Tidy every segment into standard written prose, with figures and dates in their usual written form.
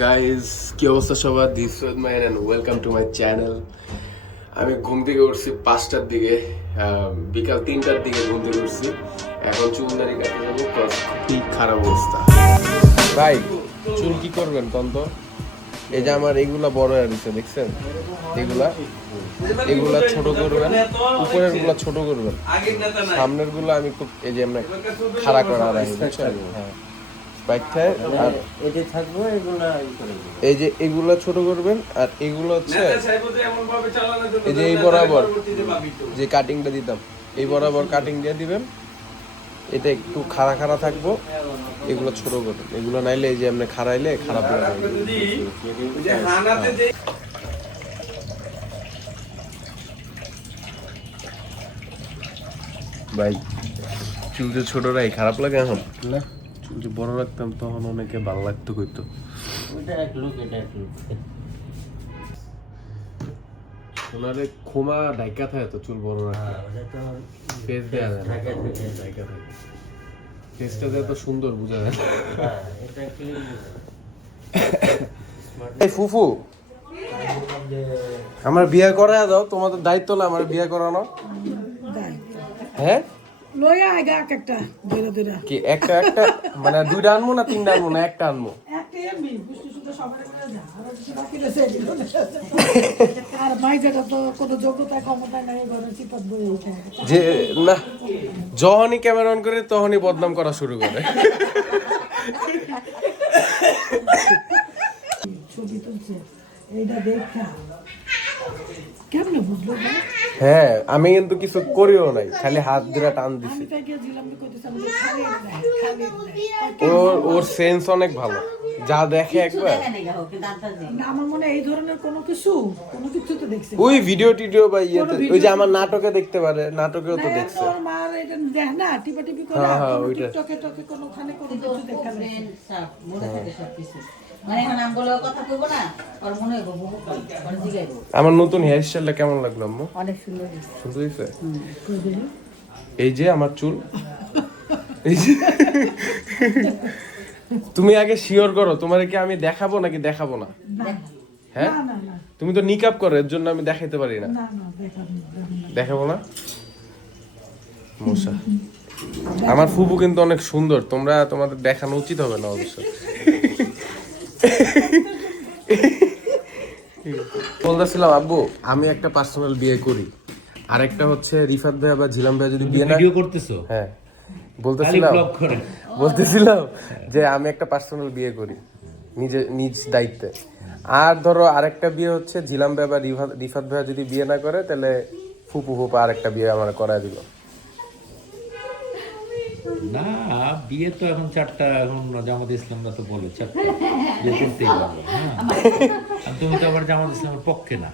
Guys কি অবস্থা সবার, this was my and welcome to my channel. আমি ঘুম থেকে উঠছি 5টার দিকে, বিকাল 3টার দিকে ঘুম থেকে উঠছি। এখন চুলদারি কাটতে যাবো, খুবই খারাপ অবস্থা। ভাই চুল কি করবেন তন্ত? এই যে আমার এইগুলা বড় হয়ে গেছে দেখছেন, এগুলা ছোট করবেন, উপরের গুলা ছোট করবেন, সামনের গুলো আমি খুব এই যে এমনি খাড়া করা রাখি, বুঝছেন? হ্যাঁ, আর এই যে এগুলা ছোট করবেন, আর এগুলো হচ্ছে এই যে এই বরাবর যে কাটিংটা দিতাম, এই বরাবর কাটিং দিয়ে দিবেন। এটা একটু খাড়া খাড়া থাকবো, এগুলো ছোট করবেন। এগুলো নাইলে এই যে এমনি খাড়াইলে খারাপ হয়ে যাবে। ভাই চুল যে ছোট রাই খারাপ লাগে এখন না, চুল যে বড় রাখতাম তখন অনেকে ভালো লাগতো কইতো। ওনারে খোমা ডাইকা থাকে তো চুল বড় রাখতে, ফেস দেয়া যায় না, ডাইকা থাকে। ফেসটা যে এত সুন্দর বোঝা যায় না। এই ফুফু আমার বিয়ে করায় দাও, তোমাদের দায়িত্ব না আমার বিয়ে করানো। হ্যাঁ লইয়া আইগা একটা ধরে ধরে কি একটা একটা মানে দুইটা আনবো না তিনটা আনবো না একটা আনবো? একটাই আমি বুঝতে শুধু সবাই মিলে যা আর কিছু বাকি রয়েছে আর ভাই যেটা তো কোনো যোগ্যতা ক্ষমতা নাই ঘরে চিপাত বই উঠে যে না, যখনই ক্যামেরা অন করে তখনই বদনাম করা শুরু করে। ছবি তুলছে এইটা দেখা কেমনে বুঝলো না? হ্যাঁ আমি কিন্তু কিছু করিও নাই, খালি হাত ধরে টান দিছি। আমি তাই গিয়েছিলাম কইতেছিলাম যে খালি ওর সেন্স অনেক ভালো, যা দেখে একবার। না আমার মনে হয় এই ধরনের কোনো কিছু তো দেখছি ওই ভিডিও টিডিও বা ইয়েতে, ওই যে আমার নাটকে দেখতে পারে, নাটকেও তো দেখছে। তোর মার এটা দেখ না টিপি করে হ্যাঁ, ওইটা। টিকটকে টকে কোনোখানে কোনো কিছু দেখা যায় মনে থাকে সবকিছু মানে এখন আমগুলো কথা কইব না আর মনে হইব বহু মানে জিগাইব। আমার নতুন হেয়ার স্টাইলটা কেমন লাগলো আম্মু? অনেক সুন্দর হইছে। সুন্দর হয়েছে। এই যে আমার চুল, এই যে তুমি আগে শিওর করো, তোমারে কি আমি দেখাবো নাকি দেখাবো না? হ্যাঁ না না না তুমি তো নিকাপ করো, এর জন্য আমি দেখাইতে পারি না। না না দেখাবো না মশা। আমার ফুপু কিন্তু অনেক সুন্দর, তোমরা তোমাদের দেখানো উচিত হবে না অবশ্য। বলতেছিলাম আব্বু আমি একটা পার্সোনাল বিয়ে করি, আরেকটা হচ্ছে রিফাত ভাই বা ঝিলাম ভাই যদি বিয়ে না ভিডিও করতেছো। হ্যাঁ বলতেছিলাম যে আমি একটা পার্সোনাল বিয়ে করি নিজ দায়িত্বে। আর ধরো আরেকটা বিয়ে হচ্ছে ঝিলাম ভাই বা রিফাত ভাই যদি বিয়ে না করে, তাহলে ফুপু আরেকটা বিয়ে আমার করায় দিল। না বিয়ে তো এখন 4টা, এখন জামাত ইসলামরা তো বলে 4টা বিয়ে করতেই পারবে। হ্যাঁ আর তুমি তো আবার জামাত ইসলামের পক্ষে না।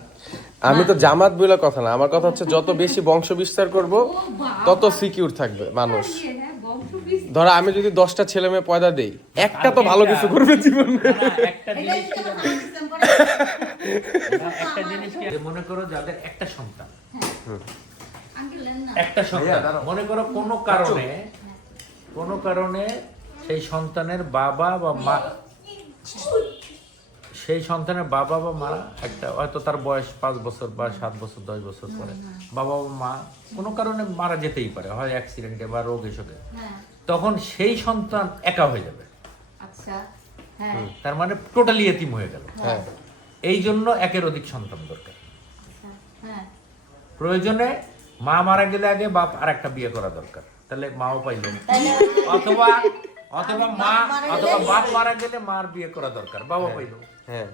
আমি তো জামাত বলে কথা না, আমার কথা হচ্ছে যত বেশি বংশ বিস্তার করব তত সিকিউর থাকবে মানুষ। ধরো আমি যদি 10টা ছেলে মেয়ে পয়দা দেই, একটা তো ভালো কিছু করবে জীবনে। একটা জিনিস কি মনে করো, যাদের একটা সন্তান মনে করো কোনো কারণে সেই সন্তানের বাবা বা মা একটা হয়তো তার বয়স 5 বছর বা 7 বছর 10 বছর পরে বাবা বা মা কোনো কারণে মারা যেতেই পারে, হয় অ্যাক্সিডেন্টে বা রোগ এসবে, তখন সেই সন্তান একা হয়ে যাবে। আচ্ছা হ্যাঁ তার মানে টোটালি এতিম হয়ে গেল। হ্যাঁ এই জন্য একের অধিক সন্তান দরকার। হ্যাঁ প্রয়োজনে মা মারা গেলে আগে বাপ আর একটা বিয়ে করা দরকার, তাহলে মাও পাইল। অথবা বাপ মারা গেলে মার বিয়ে করা দরকার, বাবা পাইল। হ্যাঁ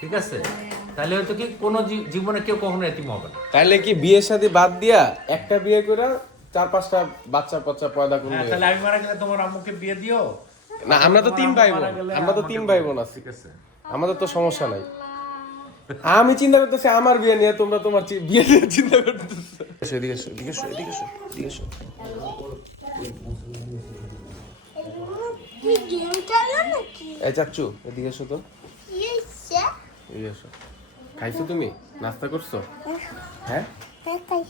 ঠিক আছে, তাহলে হয়তো কি কোনো জীবনে কেউ কখনো এতিম হবে না। তাহলে কি বিয়ে শাদী বাদ দিয়া একটা বিয়ে করে 4-5টা বাচ্চা পয়দা করলে? তাহলে আমি মারা গেলে তোমার আম্মুকে বিয়ে দিও না, আমরা তো 3 ভাই বোন, আছি, ঠিক আছে, আমাদের তো সমস্যা নাই। আমি চিন্তা করতেছি আমার বিয়ে নিয়ে, তোমরা তোমার বিয়ে নিয়ে চিন্তা করতেছো। এদিকে এসো, এদিকে এসো, এদিকে এসো, এদিকে এসো। এই চাচ্চু এদিকে এসো তো, এদিকে এসো। খাইছো তুমি? নাস্তা করছো? হ্যাঁ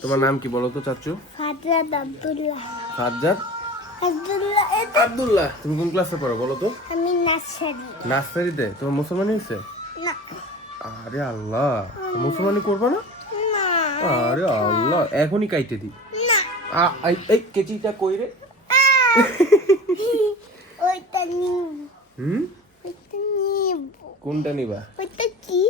তোমার নাম কি বলো তো চাচ্চু? ফারজাদ আব্দুল্লাহ। সাজ্জাদ আব্দুল্লাহ আব্দুল্লাহ, তুমি কোন ক্লাসে পড়ো বলো তো? আমি নার্সারি নার্সারিতে? তোমার মুসলমানি হয়েছে? না আরে আল্লাহ, মুসলমানি করবে না? না আরে আল্লাহ, এখনই কাইতে দি। না এই কেচিটা কই রে? ওইটা নিব হুম, ওইটা নিব কোনটা নিবা? ওইটা কি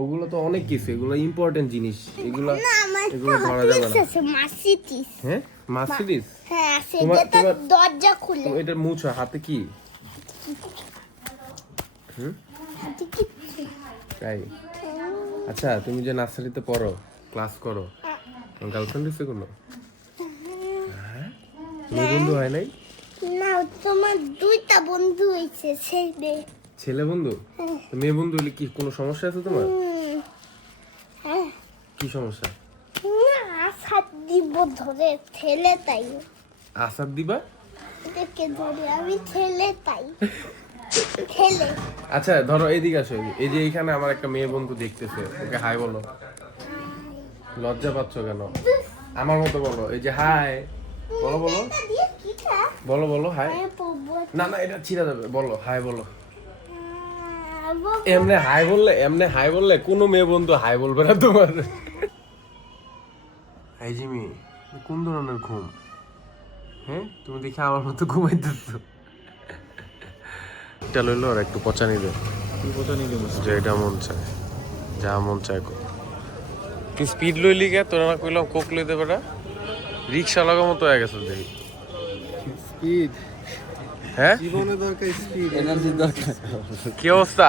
ওগুলো তো অনেক কিছু, এগুলো ইম্পর্টেন্ট জিনিস, এগুলো না আমার এগুলো ধরা যাবে না। আছে মার্সিডিজ হ্যাঁ, মার্সিডিজ? হ্যাঁ আছে তোমার- যেটা তোমার- দরজা খুলে তুমি এটা মুছো, হাতে কি? হাতে কি তাই? আচ্ছা, তুমি যে নার্সারিতে পড়ো, ক্লাস করো, তোমার গার্লফ্রেন্ড আছে কোনো? হ্যাঁ? তুমি বন্ধু হয় নাই? না তোমার দুইটা বন্ধু হয়েছে সেই ছেলে বন্ধু? তো মেয়ে বন্ধু হলে কি কোনো সমস্যা আছে তোমার? হ্যাঁ কি সমস্যা? না সাত দিব ধরে ঠেলে তাই আসাদ দিবা? দেখে ধরে আমি ঠেলে তাই ঠেলে আচ্ছা ধরো এইদিকে আসো, এই যে এইখানে আমার একটা মেয়ে বন্ধু দেখতেছে, ওকে হাই বলো। লজ্জা পাচ্ছ কেন? আমার মতো বলো, এই যে হাই বলো, বলো এটা দিয়ে কি খা বলো, বলো হাই। আমি পড়বো না না, এটা ছিঁড়া যাবে, বলো হাই বলো। এমনে হাই বললে কোনো মেয়ে বন্ধু হাই বলবে না তোমার। এই জিমি, কোন ধরনের ঘুম? হ্যাঁ, তুমি দেখে আমার মতো ঘুমাইতেছো। এটা লইলো আর একটু পচানি দে, যে এটা মন চায়, যা মন চায় কর। তুই স্পিড লইলি গে, তোরা না কইলাম কোক লইতে বেটা, রিক্সা লাগা মতো হয়ে গেছে দেখি। স্পিড হ্যাঁ, জীবনে দরকার স্পিড এনার্জির দরকার। কি অবস্থা?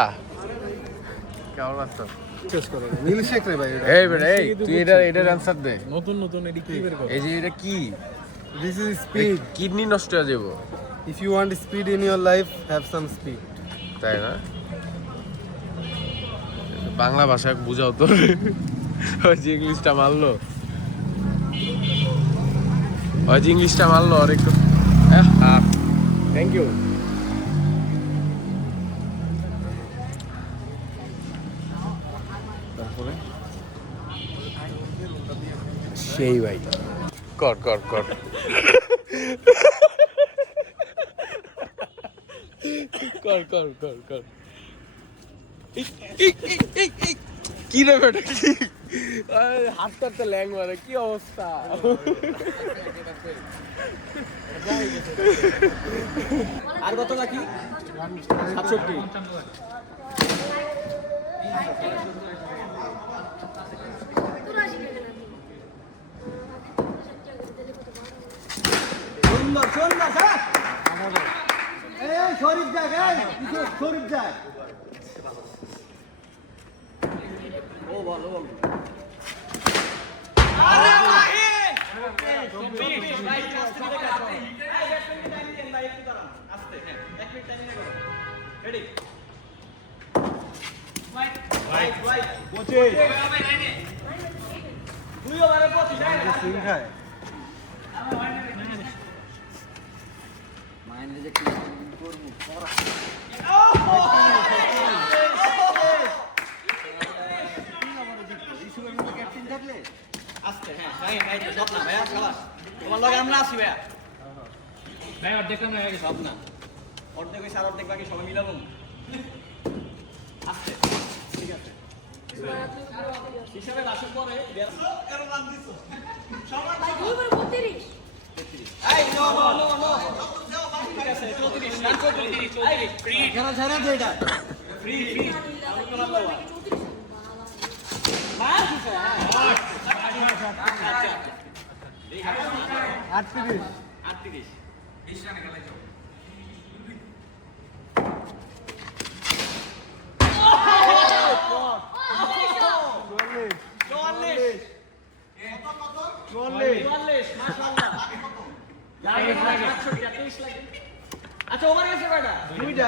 কেমন আছো? শেষ করো মিল্কশেক রে ভাই এই বেটা, এই তুই এটার অ্যানসার দে। নতুন এডি কি বের করো এই যে এটা কি? দিস ইজ স্পিড কিডনি নষ্ট হয়ে যাবো, if you want speed in your life have some speed তাই না? বাংলা ভাষা বুঝাও তো। ওই যে ইংলিশটা মারলো, আর একটু থ্যাংক ইউ। তারপরে সেই ভাই, কর কর কর। কর কর কর কর। কি রে বেটা, কি হাত কাটতে ল্যাং মারে, কি অবস্থা? আর কত বাকি 67 সুন্দর স্যার এই শরীফ যাক শরীফ যাক ও বলো তোমার লগে আমরা আছি ভাইয়া ভাই অর্ধেক আমরা হয়ে গেছে সব না অর্ধেক হয়েছে আর অর্ধেক বাকি সবাই মিলাবো আস্তে ঠিক আছে হিসাবে বাসের পরে এই নো নো নো নো ঠিক আছে 34 এই ফ্রি এখানে ছাড়া দে এটা ফ্রি ফ্রি আমি কোন লওয়া মার দিছে হ্যাঁ আচ্ছা 38 38 20 রানে খেলাই যাও আচ্ছা ওভার গেছে কয়টা দুইটা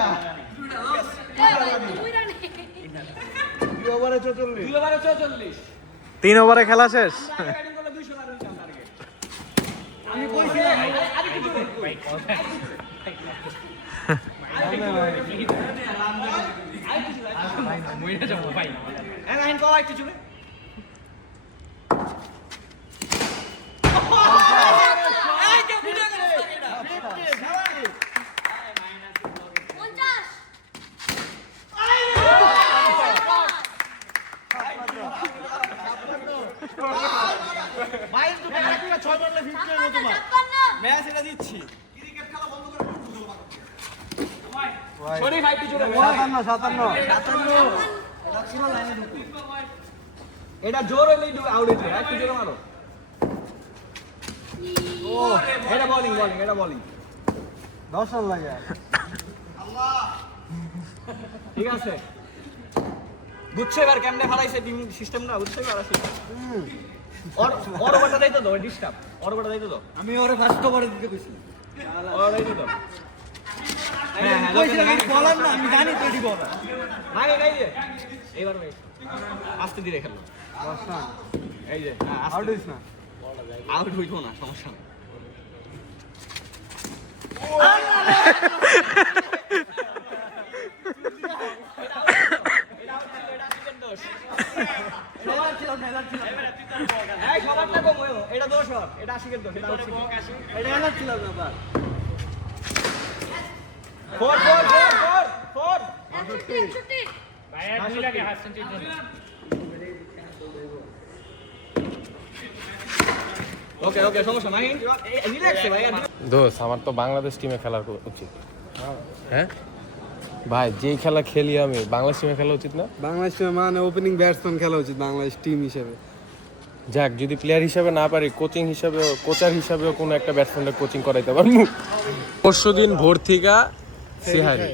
দুই ওভারে 44 2 ওভারে 44 3 ওভারে খেলা শেষ ব্যাটিং করলে 200 রান হইছে টার্গেট আমি কইছিলাম আরে কিছু কই মইরা যাব ভাই হ্যাঁ আইন কও একটু চলে এই যে ভিডিও করে করলে 50 হইব তোমার ম্যাচ এটা দিচ্ছি ক্রিকেট খেলা বন্ধ করে শরীফ ভাই পিছনে 57 এটা পুরো লাইনে ঢুকো এটা জোর হইলেই আউট হইছে একটু জোরে মারো ও এটা বোলিং এটা বোলিং 10 রান লাগে ঠিক আছে বুঝছো এবার কেমনে ফলাইছে টিম সিস্টেমটা বুঝছো এবার আসি ওর ওভারটা দিতে দাও ডিস্টার্ব ওর ওভারটা দিতে দাও আমি ওরে ফার্স্ট ওভারে দিতে কইছি ওর দিতে দাও বলার না আমি জানি তো দিব না নাই যে এইবার ভাই আস্তে ধীরে খেলো 10 রান এই যে আউট হইছ না আউট হইতো না সমস্যা নেই এই সবারটা কম হইলো এটা দোষ হর এটা আশিকের দোষ এটা আশিক এটা এলাচ ছিল ব্যাপার ফোর ওকে সমস্যা নাই রিল্যাক্স ভাই দোষ আমার তো বাংলাদেশ টিমে খেলার উচিত। হ্যাঁ ভাই যেই খেলা খেলি আমি বাংলাদেশ টিমে খেলা উচিত না? বাংলাদেশ মানে ওপেনিং ব্যাটসম্যান খেলা উচিত বাংলাদেশ টিম হিসেবে। যাক, যদি প্লেয়ার হিসাবে না পারি কোচিং হিসাবে কোচার হিসাবেও কোনো একটা ব্যাটসম্যানের কোচিং করাইতে পারবো। পরশুদিন ভোর থেকে সিহারি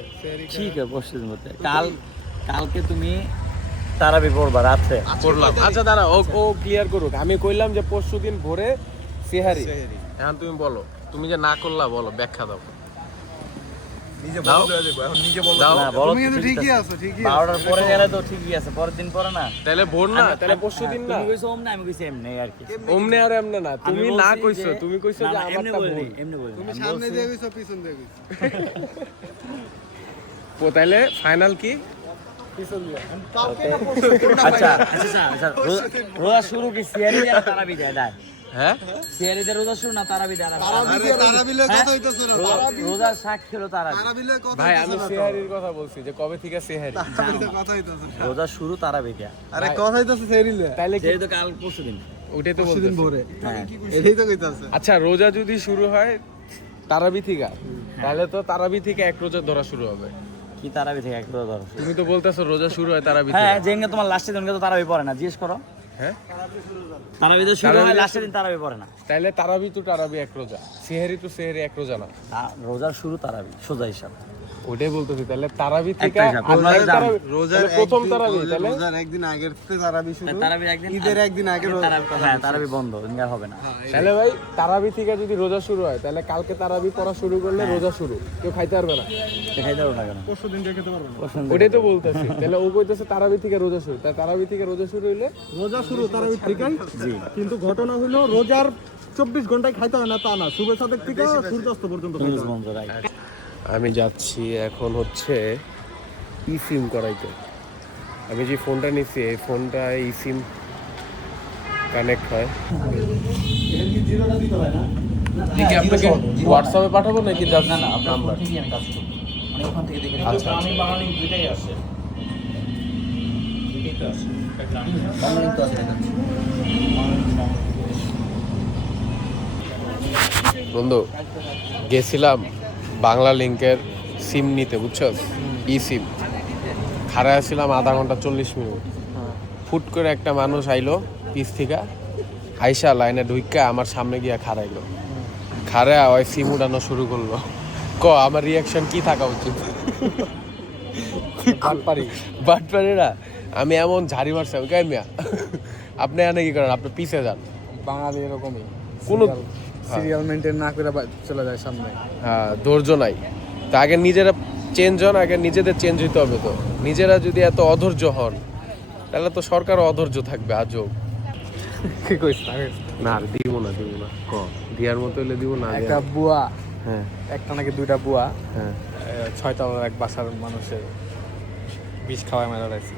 ঠিক আছে পরশু দিন মধ্যে কালকে তুমি তারাবি পড়বা রাতে করলাম। আচ্ছা দাঁড়া, ও ক্লিয়ার করুক। আমি কইলাম যে পরশুদিন ভোরে সিহারি। এখন তুমি বলো, তুমি যে না করলা বলো, ব্যাখ্যা দাও। নিজে দাও। বলতে যাবো এখন নিজে বল দাও। না বলো তুমি কিন্তু ঠিকই আছো ঠিকই 12টার পরে গেলে তো ঠিকই আছে, পরের দিন পরে না। তাহলে ভোর না, তাহলে পরশুদিন না। তুমি কইছো ওমনে, আমি কইছি এমনি আর কি। ওমনে আর এমনে না, তুমি আমি না বলছি কইছো, যে- তুমি কইছো না, যে না, এমনি আমারটা ভুল। বলিনি, এমনি বলিনি। তুমি আমি সামনে বলছি- দিয়ে গেছো পিছন দিয়ে গেছো ও তাইলে ফাইনাল কি? আচ্ছা রোজা শুরু কি সিয়ারি দেয় না তারাবি দেয়? দেয় হ্যাঁ সিয়ারি দেয় রোজা শুরু না তারাবি দেয়? আরে তারাবিলের কথা হইতাছে না রোজা সাক্ষী হলো তারাবি। তারাবিলের কথা ভাই, আমি সিহারির কথা বলছি যে কবে থেকে সিহারি। তারাবিলের কথা হইতাছে না রোজা শুরু তারাবি দেয়। আরে কথা হইতাছে সেরিলে তাইলে কি? সেই তো কাল পরশু দিন। ওটাই তো পরশুদিন বলতেছি। ভোরে হ্যাঁ এটাই তো কইতাছে আচ্ছা, রোজা যদি শুরু হয় তারাবি থেকে, তাহলে তো তারাবি থেকে এক রোজা ধরা শুরু হবে। কি তারাবি থেকে এক রোজা ধরো? তুমি তো বলতেছো রোজা শুরু হয় তারাবি থেকে। হ্যাঁ যেদিনকে তোমার লাস্টের দিনকে তো তারাবি পড়ে না, জিজ্ঞেস করো। হ্যাঁ, তারাবি তো শুরু তারাবি হয় তো লাস্টের দিন, তারাবি পড়ে না। তাইলে তারাবি তো তারাবি এক রোজা, সেহেরি তো সেহেরি এক রোজা না। রোজার শুরু তারাবি, সোজা হিসাব। ওটাই বলতেছি, তাহলে তারাবি থেকে একটা হিসাব। আর রোজার তারাবি- রোজার তাহলে প্রথম তারাবি, তাহলে রোজার একদিন আগের থেকে তারাবি শুরু তারাবি একদিন, ঈদের একদিন আগে হ্যাঁ তারাবি বন্ধ, ইনকার হবে না। তাহলে ভাই তারাবি থেকে যদি রোজা শুরু হয়, তাহলে কালকে তারাবি পড়া শুরু করলে রোজা শুরু, কেউ খাইতে পারবে না। দেখাই দেবো না কেন? পরশুদিন দেখে তো পারবো প্রশ্ন ওটাই তো বলতেছি। তাহলে ও কইতেছে তারাবি থেকে রোজা শুরু, তাই তারাবি থেকে রোজা শুরু হইলে রোজা শুরু তারাবি থেকে কিন্তু ঘটনা হলো রোজার 24 ঘন্টায় খাইতে হয় না তা না, শুভে সাদেক থেকে সূর্যাস্ত পর্যন্ত খাইতে হয়। বন্ধ রাখ। আমি যাচ্ছি এখন হচ্ছে ই সিম করাইতে। আমি যে ফোনটা নিচ্ছি এই ফোনটা ই সিম কানেক্ট হয়। দেখি আপনাকে হোয়াটসঅ্যাপে পাঠাবো নাকি জাস্ট না আপনার নাম্বার? ফোন থেকেই আমি কাজ করবো, মানে ওখান থেকে দেখে আচ্ছা, আমি বাঙালি দুইটাই আছে, দুইটাই তো আছে, বাঙালি তো আছে। বন্ধু গেছিলাম বাংলা লিংকের সিম নিতে, বুঝছো, ই সিম। খাড়ায় ছিলাম আধা ঘন্টা 40 মিনিট। ফুট করে একটা মানুষ আইলো পিস থেকে, আইসা লাইনে ঢুইকা আমার সামনে গিয়া খাড়াইলো। খাড়া ওই সিম উড়ানো শুরু করলো। আমার রিয়াকশন কি থাকা উচিত? বাটপাড়িরা আমি এমন ঝাড়ি মারছি, আমি কাই মিয়া আপনি এনে কি করেন, আপনি পিছে যান। বাঙালি এরকমই কোনো সিরিয়াল মেইনটেইন না করে চলে যায় সামনে। হ্যাঁ, ধৈর্য নাই। তা আগে নিজেরা চেঞ্জ হন, আগে নিজেদের চেঞ্জ হইতে হবে। তো নিজেরা যদি এত অধৈর্য হন, তাহলে তো সরকারও অধৈর্য থাকবে আজও। কি কইছ না আর দিব না দিয়ার মতো হইলে দিব না। একটা বুয়া, হ্যাঁ একটা নাকি দুইটা বুয়া, হ্যাঁ 6 তলার এক বাসার মানুষের বিষ খাওয়ায় মারা যাচ্ছে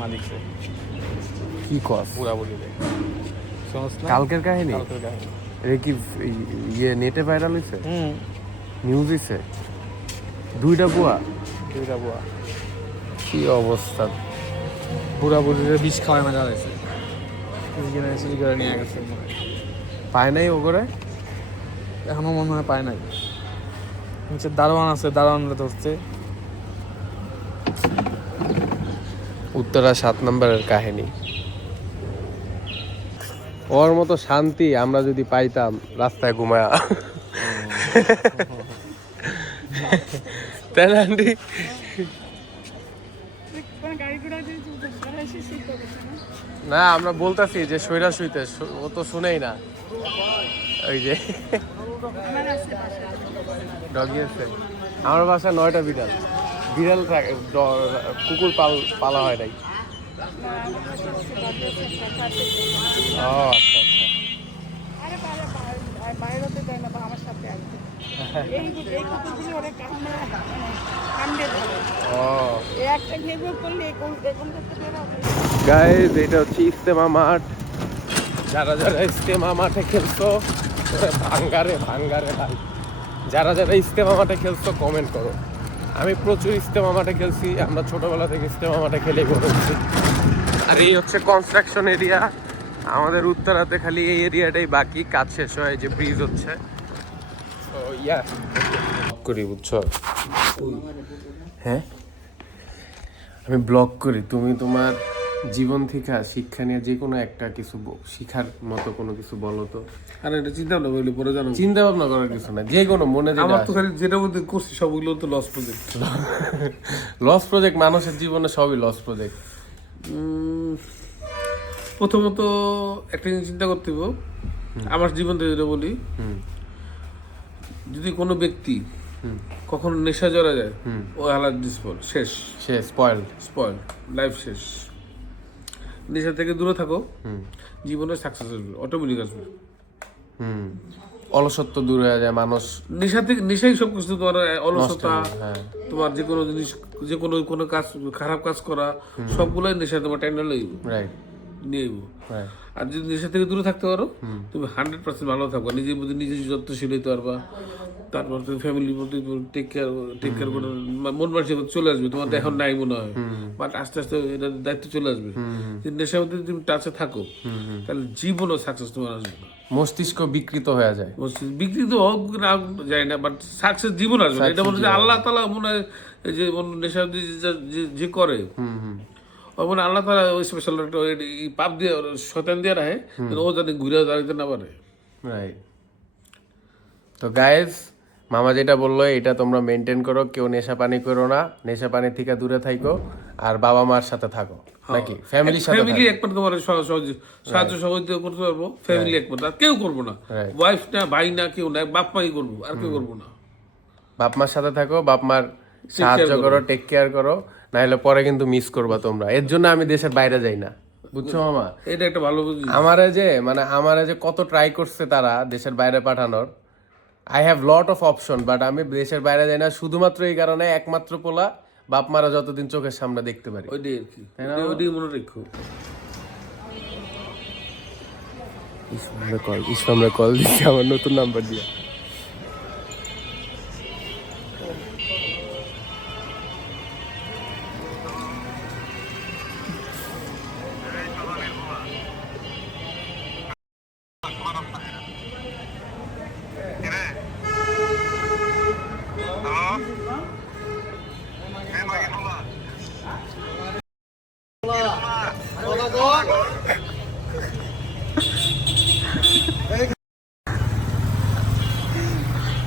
মালিক সে কি কস বুড়া বুড়ি শুনছ না কালকের কাহিনী? কালকের কাহিনী। এটা কি ইয়ে নেটে ভাইরাল হয়েছে, নিউজ হয়েছে? দুইটা বুয়া, দুইটা বুয়া কি অবস্থা! বুড়া বুড়ির বিষ খাওয়ায় মারা যাচ্ছে, সিজি করে নিয়ে গেছে। পায় নাই ওগরে? এখনো মনে হয় পায় নাই। নিচে দারোয়ান আছে, দারোয়ানরা ধরছে। উত্তরা 7 নম্বরের কাহিনী। ওর মতো শান্তি আমরা যদি পাইতাম রাস্তায় ঘুমায়া, তাই না আন্টি? না আমরা বলতাছি যে সৈরা শুইতে, ও তো শুনেই না। ওই যে ডগি আছে আমার বাসায় 9টা বিড়াল। বিড়াল থাকে, কুকুর পালা হয় নাই। ও আচ্ছা আচ্ছা। বাইরেতে দেয় না বা আমার সাথে আসবে এই কুকুরগুলো অনেক কামড়ে ধরে ও একটা ঘেবো করলে এখন করতে বেরো। গাইস এটা হচ্ছে ইস্তেমা মাঠ। যারা যারা ইস্তেমা মাঠে খেলছো ভাঙ্গারে ভাঙ্গারে ভাই, যারা যারা ইস্তেমা মাঠে খেলছো কমেন্ট করো। আমি প্রচুর ইস্তেমা মাঠে খেলছি, আমরা ছোটবেলা থেকে ইস্তেমা মাঠে খেলে বড়ছি। আর এই হচ্ছে কনস্ট্রাকশন এরিয়া। আমাদের উত্তরাতে খালি এই এরিয়াটাই বাকি, কাজ শেষ হয়, যে ব্রিজ হচ্ছে। তো ইয়া করি বুঝছো? হ্যাঁ আমি ব্লগ করি। তুমি তোমার জীবন থেকে শিক্ষা নিয়ে যে কোনো একটা কিছু শিখার মতো কোনো কিছু বলো তো। আর এটা চিন্তা ভাবনা করলে পরে জানো, চিন্তা ভাবনা করার কিছু না, যে কোনো মনে যেটা আমার তো খালি যেটা মধ্যে করছি সবগুলো তো লস প্রজেক্ট। লস প্রজেক্ট, মানুষের জীবনে সবই লস প্রজেক্ট। প্রথমত একটা জিনিস চিন্তা করতে হবে, আমার জীবন থেকে যেটা বলি, যদি কোনো ব্যক্তি কখনো নেশা জড়া যায়, ও আলাদ ডিসপল শেষ, সে স্পয়েল স্পয়েল, লাইফ শেষ। নেশা থেকে দূরে থাকো, জীবনে সাকসেস আসবে, অটোমেটিক আসবে। অলসত্ব দূর হয়ে যায়, মানুষ নেশা থেকে, নেশাই সব কিছু, তোমার অলসতা, হ্যাঁ। তোমার যে কোনো জিনিস, যে কোনো কাজ, খারাপ কাজ করা, সবগুলোই নেশা তোমার টেন্ডার লইব, রাইট নিয়ে আইব। রাইট। আর যদি নেশা থেকে দূরে থাকতে পারো, তুমি 100% ভালো থাকবা, নিজের প্রতি নিজে যত্নশীল হইতে পারবা। তারপর তুমি ফ্যামিলির প্রতি টেক কেয়ার করে মন মানসিকতা চলে আসবে। তোমার এখন নাই মনে হয়, বাট আস্তে আস্তে এটা দায়িত্ব চলে আসবে। যদি নেশার মধ্যে তুমি টাচে থাকো, তাহলে জীবনও সাকসেস তোমার আসবে না। মস্তিষ্ক বিকৃত হয়ে যায়। বিকৃত হোক না যায় না, বাট সাকসেস জীবন আসবে। এটা মনে হয় আল্লাহ তাআলা মনে হয় যে নেশা যে করে, মানে আল্লাহ তাআলা ওই স্পেশাল একটা পাপ দিয়ে শয়তান দিয়ে রাখে, ও জানে ঘুরে দাঁড়াইতে না পারে। রাইট। তো গাইজ, মামা যেটা বললো এটা তোমরা মেনটেন করো, কেউ নেশা পানি করো না, নেশা পানি থেকে দূরে থাকো, আর বাবা মার সাথে থাকো, নাকি ফ্যামিলির সাথে। ফ্যামিলি একবার তোমার সাহায্য সহযোগিতা করতে পারবো, ফ্যামিলি একবার, আর কেউ করবো না। ওয়াইফ না, ভাই না, কেউ না, বাপ মাই করবো, আর কেউ করবো না। বাপ মার সাথে থাকো, বাপ মার সাহায্য করো, টেক কেয়ার করো, না হলে পরে কিন্তু মিস করবা তোমরা। এর জন্য আমি দেশের বাইরে যাই না, বুঝছো মামা? এটা একটা ভালো বুঝি। আমারে যে কত ট্রাই করছে তারা দেশের বাইরে পাঠানোর, I have lot of option, but আমি দেশের বাইরে যাই না শুধুমাত্র এই কারণে, একমাত্র পোলা বাপ মারা যতদিন চোখের সামনে দেখতে পারি। ওইটাই আর কি, ওইটাই মনে রেখো। ইসমামরা কল দিচ্ছে আমার নতুন নাম্বার দিয়ে।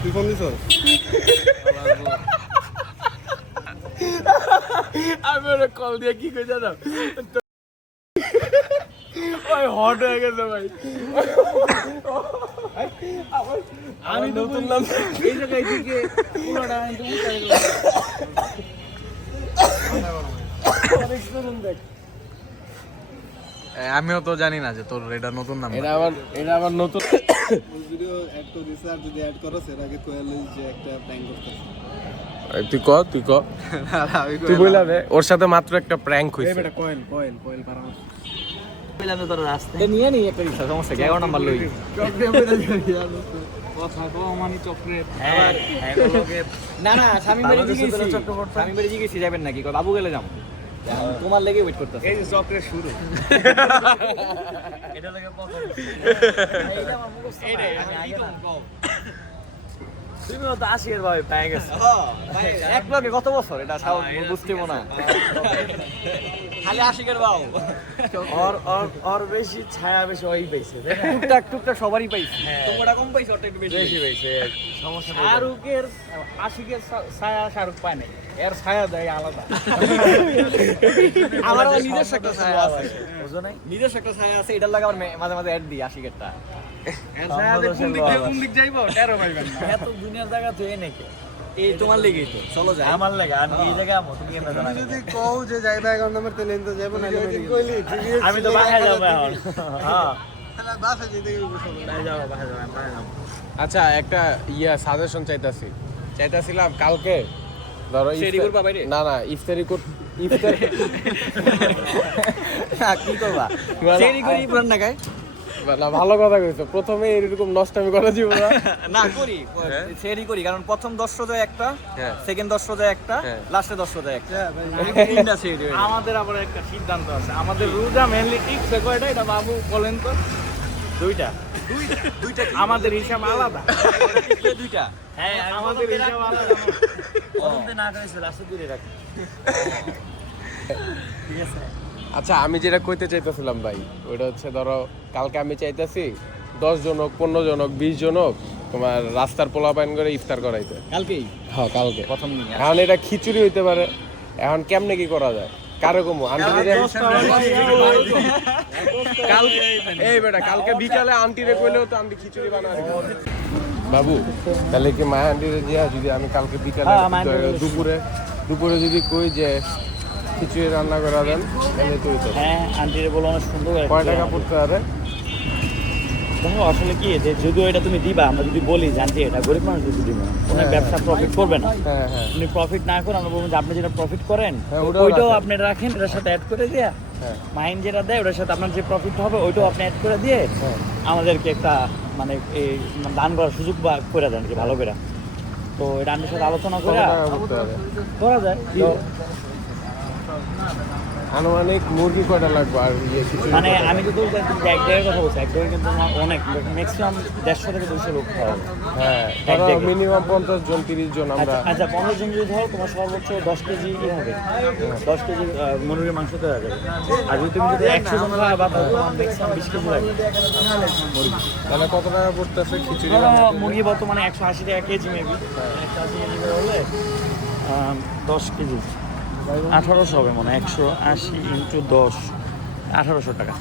তুই ফোন দিছ? আমি ওরা কল দিয়ে কি করে জানো, ওই হট হয়ে গেছে ভাই। আমি নতুন নাম এই জায়গায় থেকে পুরোটা আমিও তো জানি না যে তোর এটা নতুন নাম। এটা আবার নতুন ভিডিও অ্যাড করে দিছে, আর যদি অ্যাড করো এর আগে কোয়েল যে একটা প্র্যাঙ্ক করতেছে। তুই তুই বললা দে, ওর সাথে মাত্র একটা প্র্যাঙ্ক হইছে। এটা কোয়েল পারা বললাম তোর রাস্তায় নিয়ে নি একটা রিক্সা, সমস্যা কি? 11 নাম্বার লই কথা কো মানে চক্রের। না না, স্বামী বাড়ি গিয়েছি, স্বামী বাড়ি গিয়েছি, যাবেন নাকি? বাবু গেলে যাবো। তোমার লেগে ওয়েট করতেছে। এই যে চক্রের শুরু। এটা লাগে প্রথম এইটা আমার মুখস্থ না, এইটাই, আমি আমি আগে কি না। কও? তুমিও তো আশিকের ভাবে পেয়ে গেছো। এক লগে কত বছর এটা বুঝতে না। খালি আশিকের বাউ। ওর বেশি ছায়া বেশি ওই পাইছে টুকটাক সবারই পাইছি। তোমরা কম পাইছো, ওটা একটু বেশি বেশি পাইছে সমস্যা নেই। শাহরুখের আশিকের ছায়া শাহরুখ পায় নাই, এর ছায়া দেয় আলাদা। আমার আবার নিজস্ব একটা ছায়া আছে। বুঝো নাই? নিজস্ব একটা ছায়া আছে, এটার লাগে আমার মাঝে মাঝে অ্যাড দিই আশিকেরটা। এর ছায়া দিয়ে কোন দিক দিয়ে কোন দিক যাইবো টেরো পাইবেন না। এত দুনিয়ার জায়গা তো এই নাকি এই তোমার লেগেই তো, চলো যাই। আমার লাগে আমি এই জায়গায় আমো তুমি কেন জানা যদি কও যে যাইবা এখন আমার তেলেন তো যাইবো না, কইলি আমি তো বাসায় যাবো এখন হ্যাঁ বাসা যেতে গেলে বাসায় যাবো বাসায় যাবো আচ্ছা একটা সাজেশন চাইতাছিলাম কালকে ধরো সেরি করবা বাইরে? না ইফতারি কি করবা? সেরি করি পুরান ঢাকায়? না ভালো কথা কইছো, প্রথমে এরকম নষ্টামি করা যাবে না। না করি, সেরি করি, কারণ প্রথম 10 রোজায় একটা, হ্যাঁ। সেকেন্ড 10 রোজায় একটা, হ্যাঁ। লাস্টে 10 রোজায় একটা। তিনটা সেরি হয়। আমাদের আবার একটা সিদ্ধান্ত আছে, আমাদের রোজা মেনলি টিপসে কয়টা এটা বাবু বলেন তো? দুইটা দুইটা আমাদের হিসাব আলাদা। দুইটা। হ্যাঁ আমাদের হিসাব আলাদা। বলতে না করেছে লাস্টে দূরে রাখ ঠিক আছে আচ্ছা আমি যেটা কইতে চাইতেছিলাম ভাই, ওইটা হচ্ছে ধরো কালকে আমি চাইতেছি 10 জন হোক, 15 জন হোক, 20 জন হোক, তোমার রাস্তার পোলাপাইন করে ইফতার করাইতে। কালকেই হ্যাঁ কালকে প্রথম দিন। এখন এটা খিচুড়ি হইতে পারে, এখন কেমনে কি করা যায়? কারে কমু আন্টি এই বেটা কালকে বিকালে আন্টিরে কইলেও তো আন্টি খিচুড়ি বানাবে। বাবু তাহলে কি মায়া আন্টিরে দিয়া যদি আমি কালকে বিকালে দুপুরে যদি কই যে খিচুড়ি রান্না করা দেন তাহলে তুই তো হ্যাঁ আন্টিরে বলো অনেক সুন্দর করে কয় টাকা পড়তে পারে? দেখো আসলে কি যে যদিও এটা তুমি দিবা, আমরা যদি বলি জানতে এটা গরিব মানুষ যদি দিব কোনো ব্যবসা প্রফিট করবে না, হ্যাঁ হ্যাঁ আপনি প্রফিট না করে আমরা বলবো যে আপনি যেটা প্রফিট করেন হ্যাঁ, ওটাও ওইটাও রাখেন। আপনি রাখেন, এটার সাথে অ্যাড করে দিয়ে হ্যাঁ। মাইন্ড যেটা দেয় ওটার সাথে আপনার যে প্রফিট হবে ওইটাও আপনি অ্যাড করে দিয়ে হ্যাঁ। আমাদেরকে একটা মানে এই দান করার সুযোগ বা করে দেন কি ভালো করে। তো এটা আন্টির সাথে আলোচনা কত করে টাকা পড়তে পারে? করা যায়। তো আনুমানিক মুরগি কয়টা লাগবে আর খিচুড়ি মানে কয়টা? আমি যদি এক জায়গায় কথা বলছি, এক জায়গায় কিন্তু আমার অনেক ম্যাক্সিমাম 150 থেকে 200 লোক খাওয়া হবে। হ্যাঁ এক ধরো জায়গায়। মিনিমাম 50 জন 30 জন আমরা। আচ্ছা 15 জন যদি ধরো তোমার সর্বোচ্চ 10 কেজি হবে, 10 কেজি মুরগির মাংস দেওয়া যাবে। আর যদি তুমি যদি 100 জন খাওয়া বা তোমার ম্যাক্সিমাম 20 কেজি লাগবে মুরগি। তাহলে কত টাকা পড়তেছে খিচুড়ি ধরো রান্না? মুরগি বর্তমানে 180 টাকা কেজি মেবি, 180 কেজি করে হলে 10 কেজি 1800 হবে মনে হয়, 180 ইন্টু 10 1800 টাকা।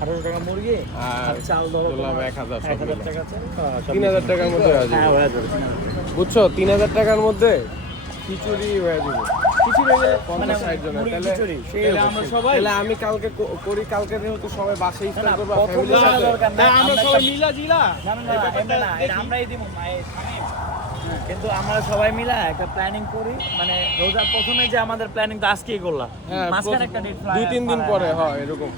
1800 টাকা মুরগি আর চাল ধরো বললাম 1000 সব 1000 মিলে। টাকা আছে, 3000 টাকার মধ্যে হয়ে যাবে। হ্যাঁ হয়ে যাবে 3000 বুঝছো 3000 টাকার মধ্যে খিচুড়ি হয়ে যাবে। খিচুড়ি হয়ে গেলে 50 60 জনের মুরগি তাহলে খিচুড়ি, সেই তাহলে হবে, আমরা সেই। সবাই তাহলে আমি কালকে করি, কালকে যেহেতু সবাই বাসায় ইফতার না, করব প্রথম ফ্যামিলির দিন সাথে। দরকার নাই, আমরা সবাই মিলা জিলা না না না, এমনি না, এটা আমরাই দিব মায়ের সামনে। কিন্তু আমরা সবাই মিলে একটা প্ল্যানিং করি, মানে রোজার প্রথমে যে আমাদের প্ল্যানিং তো আজকেই করলাম, হ্যাঁ মাঝখানে একটা ডেট 2-3 দিন পরে হয় এরকম,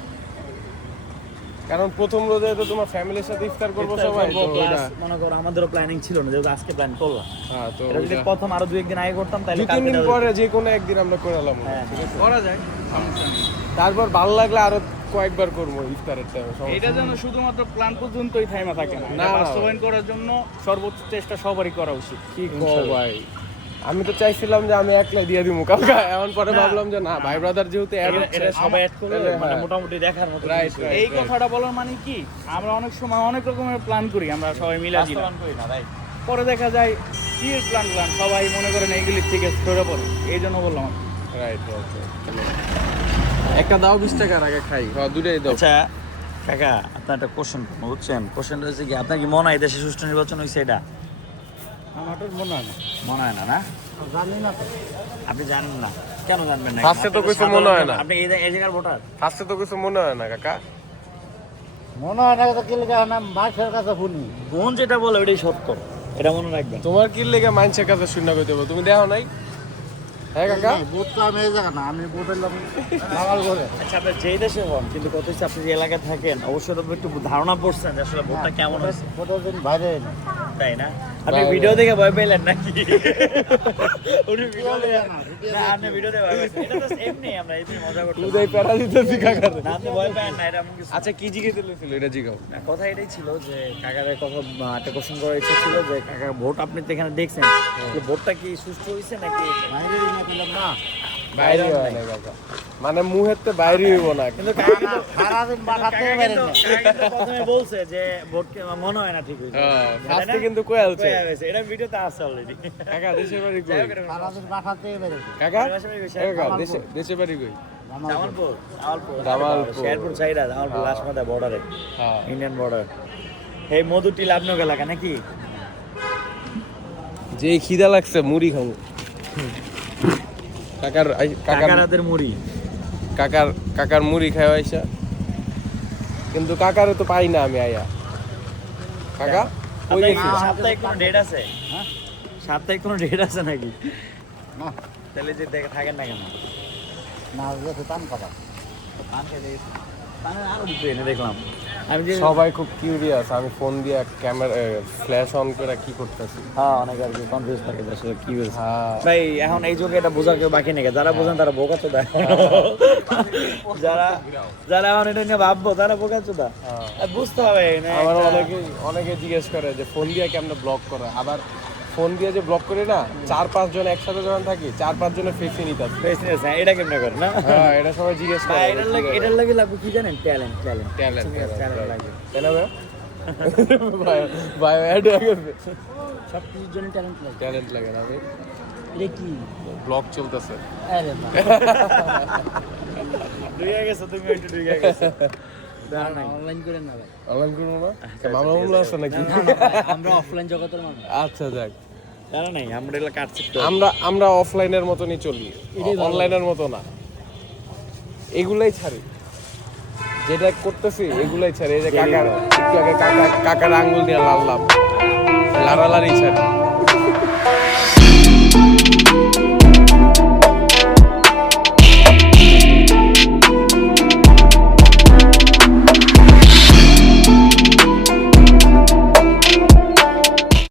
কারণ প্রথম রোজায় তো তোমার ফ্যামিলির সাথে ইফতার করব সবাই তো ওইটা। মনে করো আমাদেরও প্ল্যানিং ছিল না, যেহেতু আজকে প্ল্যান করলাম। হ্যাঁ তো এটা যদি প্রথম আরো 2-1 দিন আগে করতাম তাহলে 2-3 দিন পরে যে কোনো একদিন আমরা করে নিলাম। হ্যাঁ। করা যায়, সমস্যা নেই। তারপর ভালো লাগলে আরো কয়েকবার করবো ইফতারের টাইমে। এটা যেন শুধুমাত্র প্ল্যান পর্যন্তই থাইমা থাকে না, না, এটা না। বাস্তবায়ন করার জন্য সর্বোচ্চ চেষ্টা সবারই করা উচিত। কি কো ভাই, আমি তো চাইছিলাম যে আমি একলাই দিয়ে দিব কালকে, এমন পরে ভাবলাম যে না ভাই ব্রাদার যেহেতু অ্যাড হচ্ছে এটা সবাই অ্যাড করলে তাহলে মানে হ্যাঁ। মোটামুটি দেখার মতো Right, কিছু। right. এই কথাটা বলার মানে কি, আমরা অনেক সময় অনেক রকমের প্ল্যান করি, আমরা সবাই মিলে জিলা, বাস্তবায়ন করি না ভাই। পরে দেখা যায় কি প্ল্যান সবাই মনে করেন এইগুলির থেকে ধরে পড়ে, এই জন্য বললাম। Right right. একটা দাও 20 টাকার আগে খাই, হ্যাঁ দুটোই দাও। আচ্ছা কাকা আপনার একটা কোশ্চেন বুঝছেন, কোশ্চেনটা হচ্ছে কি আপনার কি মনে হয় দেশে সুষ্ঠু নির্বাচন হয়েছে? এটা আমার তো মনে হয় না। মনে হয় না, না জানি না তো। আপনি জানেন না, কেন জানবেন না? First এ তো কিছু মনে হয় না। আপনি এই জায়গার ভোটার। ফার্স্টে তো কিছু মনে হয় না কাকা। মনে হয় না তো কি লেগে না, মাছের কাছে শুনি। বোন যেটা বলে ওইটাই সত্য, এটা মনে রাখবেন। তোমার কি লেগে মাইন্ডসের কাছে শূন্য কইতে হবে, তুমি দেখো নাই? হ্যাঁ কাকা বুথ তো আমি এই জায়গা না, আমি বুথ এলাম লাগাল করে। আচ্ছা আপনি যেই দেশে হন, কিন্তু কথা হচ্ছে আপনি যে এলাকায় থাকেন অবশ্যই তো একটু ধারণা পড়ছেন যে আসলে ভোটটা কেমন হয়েছে, ভোটের দিন বাইরে না। তাই না? আপনি ভিডিও দেখে ভয় পেলেন নাকি? উনি ভিডিও দেখে না, আপনি ভিডিও দেখে ভয় পেয়েছেন। এটা তো এমনি আমরা এমনি মজা করতে। তুই যাই প্যারা দিতেছি কাকার। না, আপনি ভয় পেয়েন না, এটা এমন কিছু। আচ্ছা কি জিজ্ঞেস ছিল এটা জিগাও। না, কথা এটাই ছিল যে কাকারের কথা একটা কোশ্চেন করার ইচ্ছা ছিল যে কাকার ভোট আপনি তো এখানে দেখছেন, যে ভোটটা কি সুষ্ঠু হয়েছে নাকি বাইরে হয় না কাকা, মানে মুহেতে বাইরে হইব না। কিন্তু কাকা কিন্তু প্রথমে বলছে যে ভোট মনে হয় না ঠিক হয়েছে। হ্যাঁ ফার্স্টে কিন্তু কইলছে এটা ভিডিওতে আছে অলরেডি। কাকা দেশের বাড়ি কই? কাকা দেশের বাড়ি কই? জামালপুর জামালপুর। শেরপুর সাইডা, জামালপুর লাশমাদা বর্ডারে, হ্যাঁ ইন্ডিয়ান বর্ডার। এই মধুটিল আপনার এলাকা নাকি? যে খিদা লাগছে মুড়ি খাবো। কাকার কাকারাদের মুড়ি। কাকার মুড়ি খাওয়া আইসা, কিন্তু কাকারে তো পাই না আমি আয়া। কাকা কই গেছিল? সাপ্তাহিক কোনো ডেট আছে? হ্যাঁ, সাপ্তাহিক কোনো ডেট আছে নাকি? না, তাহলে যে দেখে থাকেন না কেন? না, যে পান খাবা, পান খেতে পানের আরো দিতে এনে দেখলাম আমি যে সবাই খুব কিউরিয়াস, আমি ফোন দিয়ে ক্যামেরা ফ্ল্যাশ অন করে কি করতেছি। হ্যাঁ, অনেক আর কি কনফিউজ থাকে যে আসলে কি হয়েছে। হ্যাঁ ভাই এখন এই যুগে এটা বোঝা কেউ বাকি নেই, যারা বোঝেন তারা বোকা চোদা। যারা এখন এটা নিয়ে ভাববো তারা বোকা চোদা, বুঝতে হবে না। আমার অনেকে জিজ্ঞেস করে যে ফোন দিয়ে কেমনে ব্লক করে, আবার ফোন দিয়ে যে ব্লক করি না 4-5 জন একসাথে যখন থাকি 4-5 জনের ফেসে নিতে আসে। এটা কেমনে করে না? হ্যাঁ এটা সবাই জিজ্ঞেস করে। এটার লাগে লাগবে কি জানেন? ট্যালেন্ট লাগে। কেন ভাই ভাই অ্যাড হয়ে গেছে। সব কিছুর জন্য ট্যালেন্ট লাগে। ট্যালেন্ট লাগে না ভাই? এটা কি ব্লগ চলতেছে। আরে বাহ, ডুবে গেছো তুমি, একটু ডুবে গেছো। অনলাইন করে না ভাই, অনলাইন করবো না, মামলা মামলা আছে নাকি? আমরা অফলাইন জগতের মানুষ। আচ্ছা যাক, জানা নাই আমরা এগুলো কাটছি। আমরা অফলাইনের মতনই চলি, অনলাইনের মতো না। এগুলাই ছাড়ি, যেটা করতেছি এগুলাই ছাড়ি। এই যে কাকার আঙ্গুল দিয়ে লাড়লাম, লাড়ালাড়ি ছাড়ি।